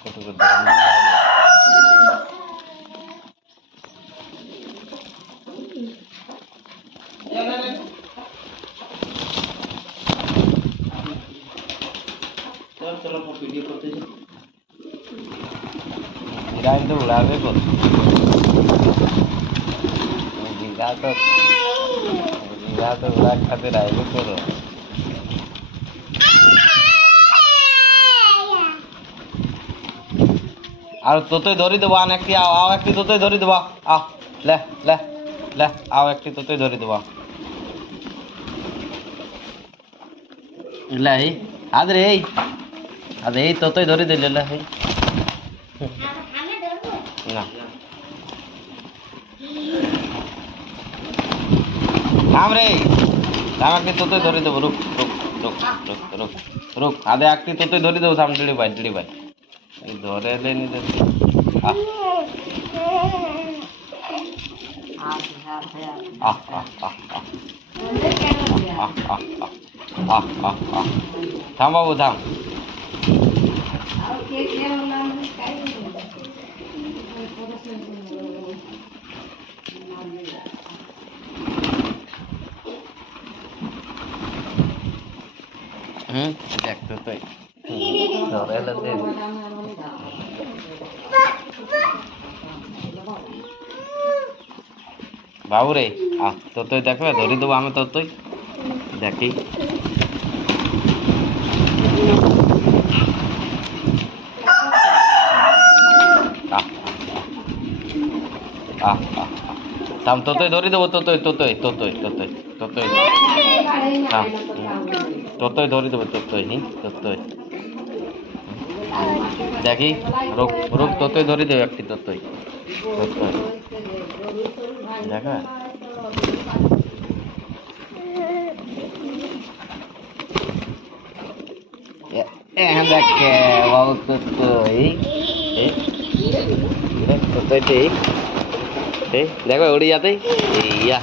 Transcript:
কতটুকু ধরে না तो उड़ावे को झींगा तो उड़ा खातिर आएबे करो আর তোতই ধরি দেবো আন একটি আও একটি তোতই ধরি দেবো আও লে লে লে আও একটি তোতই ধরি দেবো লে এই আদরে এই তোতই ধরি দিলে লে এই না থাম রে থাম একটি তোতই ধরি দেবো রুক রুক রুক রুক রুক রুক আদে একটি তোতই ধরি দেবো থাম দিড়ি ভাই এই ধরে এলে নি দেখি থাম বাবু থাম দেখতো তো ধরে এলে বাবু রে তোতই দেখবে ধরি দেবো আমি তোতই দেখি থাম তোতই ধরি দেবো তোতই থাম তোতই ধরি দেবো তোতই দেখি রোগ রোগ তোতই ধরি দেবো একটি তোতই দেখা দেখে বাবু তোতই দেখো উড়ি যাতে ইয়া